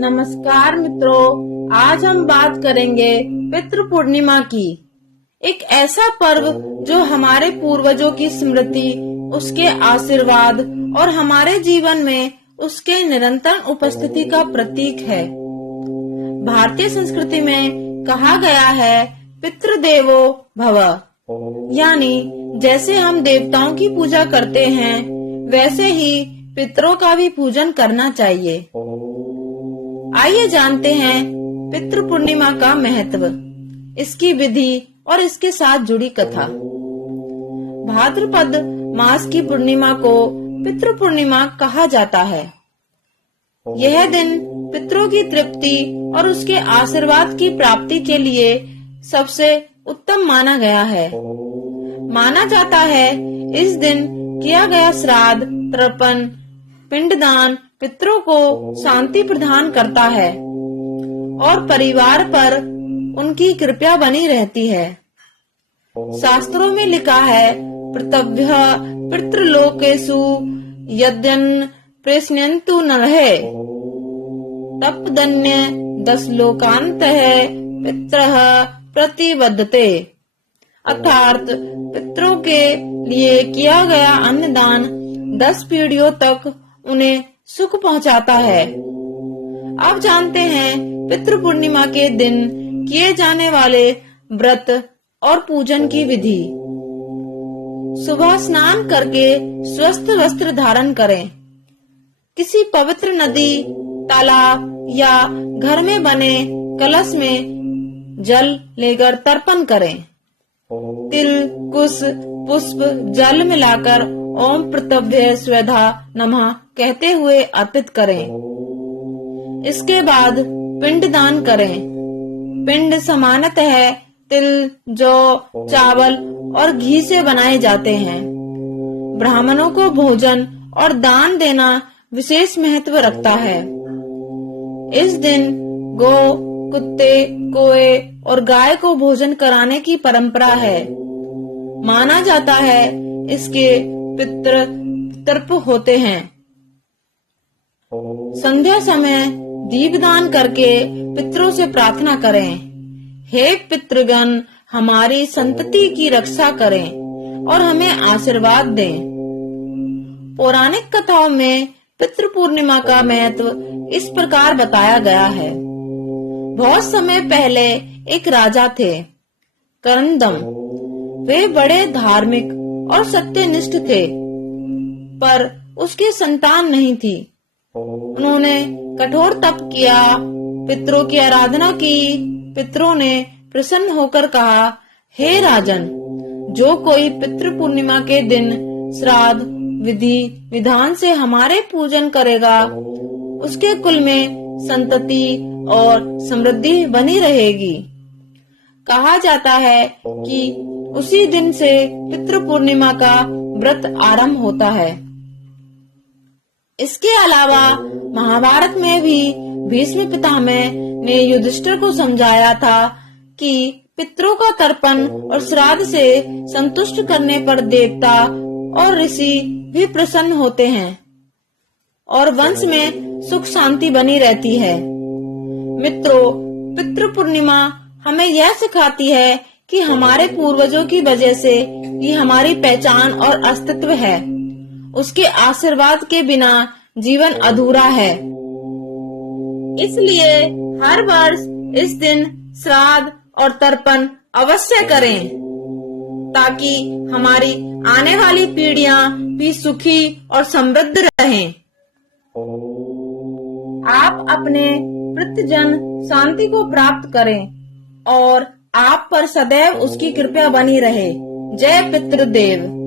नमस्कार मित्रों, आज हम बात करेंगे पितृ पूर्णिमा की। एक ऐसा पर्व जो हमारे पूर्वजों की स्मृति, उसके आशीर्वाद और हमारे जीवन में उसके निरंतर उपस्थिति का प्रतीक है। भारतीय संस्कृति में कहा गया है पितृदेवो भव, यानी जैसे हम देवताओं की पूजा करते हैं वैसे ही पितरों का भी पूजन करना चाहिए। आइए जानते हैं पितृ पूर्णिमा का महत्व, इसकी विधि और इसके साथ जुड़ी कथा। भाद्रपद मास की पूर्णिमा को पितृ पूर्णिमा कहा जाता है। यह दिन पितरों की तृप्ति और उसके आशीर्वाद की प्राप्ति के लिए सबसे उत्तम माना गया है। माना जाता है इस दिन किया गया श्राद्ध, तर्पण, पिंडदान पितरों को शांति प्रदान करता है और परिवार पर उनकी कृपा बनी रहती है। शास्त्रों में लिखा है पितृभ्य पितृलोकेषु यद्यन् प्रेष्यन्तु नरः तपदन्य 10 लोकान्तः पितरः प्रतिबद्धते, अर्थात पितरों के लिए किया गया अन्नदान 10 पीढ़ियों तक उन्हें सुख पहुंचाता है। अब जानते हैं पितृ पूर्णिमा के दिन किए जाने वाले व्रत और पूजन की विधि। सुबह स्नान करके स्वस्थ वस्त्र धारण करें। किसी पवित्र नदी, तालाब या घर में बने कलश में जल लेकर तर्पण करें। तिल, कुश, पुष्प, जल मिलाकर ओम पृथ्व्ये स्वधा नमः कहते हुए अर्पित करें। इसके बाद पिंड दान करें। पिंड सामान्यतः तिल, जौ, चावल और घी से बनाए जाते हैं। ब्राह्मणों को भोजन और दान देना विशेष महत्व रखता है। इस दिन गौ, कुत्ते, कोए और गाय को भोजन कराने की परंपरा है। माना जाता है इसके पितृ तर्प होते हैं। संध्या समय दीपदान करके पितरों से प्रार्थना करें, हे पितृगण, हमारी संतति की रक्षा करें और हमें आशीर्वाद दें। पौराणिक कथाओं में पितृ पूर्णिमा का महत्व इस प्रकार बताया गया है। बहुत समय पहले एक राजा थे, करंदम। वे बड़े धार्मिक और सत्यनिष्ठ थे, पर उसकी संतान नहीं थी। उन्होंने कठोर तप किया, पितरों की आराधना की। पितरों ने प्रसन्न होकर कहा, हे राजन, जो कोई पितृ पूर्णिमा के दिन श्राद्ध विधि विधान से हमारे पूजन करेगा, उसके कुल में संतति और समृद्धि बनी रहेगी। कहा जाता है कि उसी दिन से पितृ पूर्णिमा का व्रत आरंभ होता है। इसके अलावा महाभारत में भी भीष्म पितामह ने युधिष्ठिर को समझाया था कि पितरों का तर्पण और श्राद्ध से संतुष्ट करने पर देवता और ऋषि भी प्रसन्न होते हैं और वंश में सुख शांति बनी रहती है। मित्रों, पितृ पूर्णिमा हमें यह सिखाती है कि हमारे पूर्वजों की वजह से ये हमारी पहचान और अस्तित्व है। उसके आशीर्वाद के बिना जीवन अधूरा है। इसलिए हर वर्ष इस दिन श्राद्ध और तर्पण अवश्य करें, ताकि हमारी आने वाली पीढ़ियां भी सुखी और समृद्ध रहें। आप अपने पितृजन शांति को प्राप्त करें और आप पर सदैव उसकी कृपा बनी रहे। जय पितृदेव।